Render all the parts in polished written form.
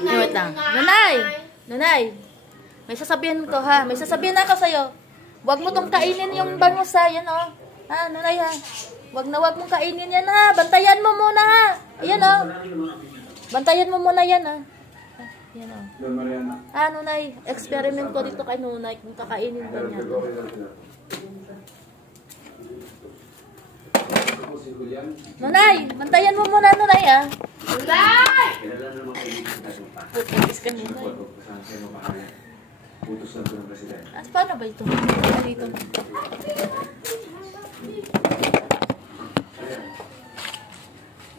Wait lang. Nanay! Nanay! May sasabihin ko ha. May sasabihin ako sa'yo. Huwag mo tong kainin yung bangus ha. Yan o. Ha, nanay ha. Huwag mong kainin yan ha. Bantayan mo muna ha. Ayan o. Bantayan mo muna yan ha. Yan o. Ah, Nunay. Experiment ko dito kay Nunay kung kakainin ba niya. Nunay! Bantayan mo muna Nunay ha. Nunay! Putis ka Nunay. At paano ba ito? Dito.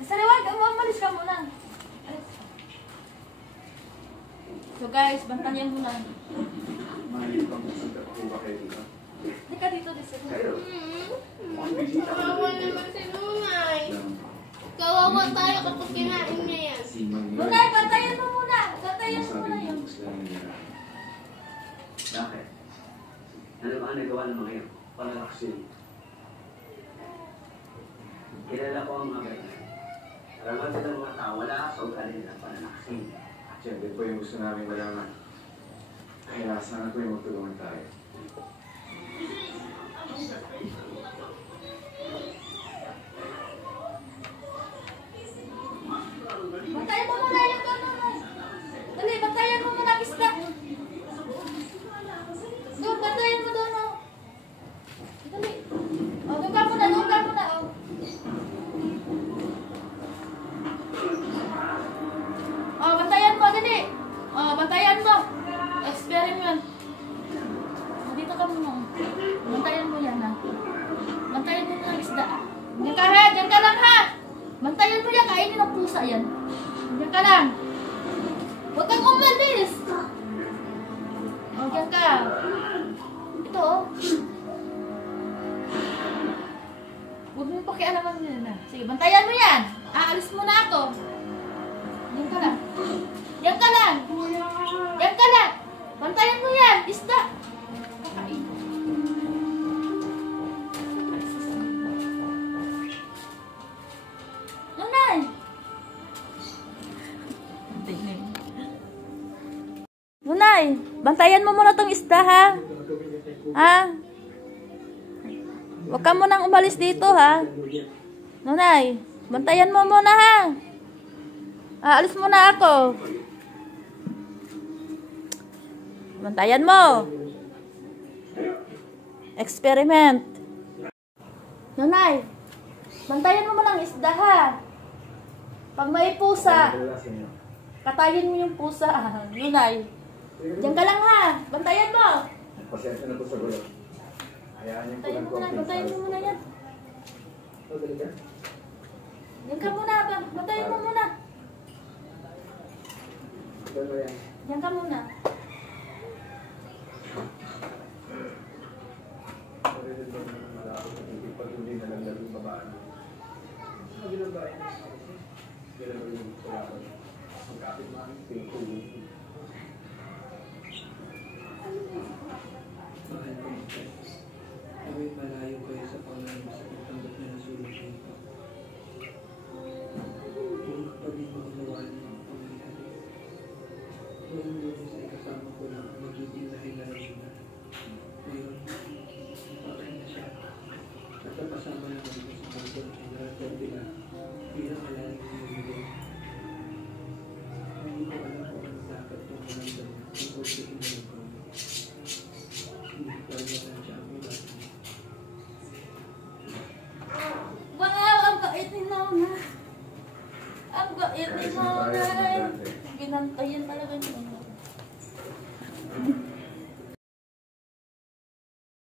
Sariwag, umalis ka muna. So guys, bantayan mo na. Hindi ka dito. Kawawa naman si Nunay. Kawawa tayo kapag kinain niya yan. Nunay, bantayan mo muna. Bantayan mo muna yun. Bakit? Ano ba ang nagawa ng mga yun? Panalaksin. Kilala ko ang mga ganyan. Karamihan silang mga tao, wala sa ugali nilang panalaksin. At yan din po yung gusto namin malaman. Kaya sana po yung magtulungan tayo. Bantayan mo muna yung Nunay. Dali, bantayan mo muna ang isda. Doon, bantayan mo doon o. Dali. O, doon ka muna o. O, bantayan mo, dali. O, bantayan mo. Experiment. Dito ka muna. Bantayan mo yan ha. Bantayan mo ng isda. Diyan ka ha, diyan ka lang ha. Bantayan mo yan, kainin ng pusa yan. Diyan ka lang. Huwag kang umalis. O, diyan ka. Ito o. Huwag mo pakialaman nyo na. Sige, bantayan mo yan. Aalis mo na ako. Diyan ka lang. Diyan ka lang. Diyan ka lang. Bantayan mo yan. Isda. Kakain. Nunay. Nunay, bantayan mo muna tong isda ha. Ha? Huwag ka munang umalis dito ha. Nunay, bantayan mo muna ha. Aalis muna ako. Bantayan mo. Experiment. Nunay, bantayan mo muna ang isda ha. Pag may pusa, katayin mo yung pusa. Nunay, diyan ka lang ha. Bantayan mo. Pasensya na po sa gulo. Bantayan mo muna. Bantayan mo muna yan. Diyan ka muna. Bantayan mo muna. Diyan ka muna. Kami malayo kayo sa pangalan sa pagtanggap niya na sulong dito. Kung kapag di maunawaan niyo ang pangyayari, huwag mo sa ikasama ko lang ang magiging dahilan na ngayon, patay na siya. At napasama na kami sa pagod ay naratag nila bilang alalang niyo. Hindi ko alam kung ano dapat itong maramdaman tungkol sa inyong ko. Hindi ko alam na siya ang ulat. Wow, ang bait ni Nona. Ang bait ni Nona. Binantayan talaga niya.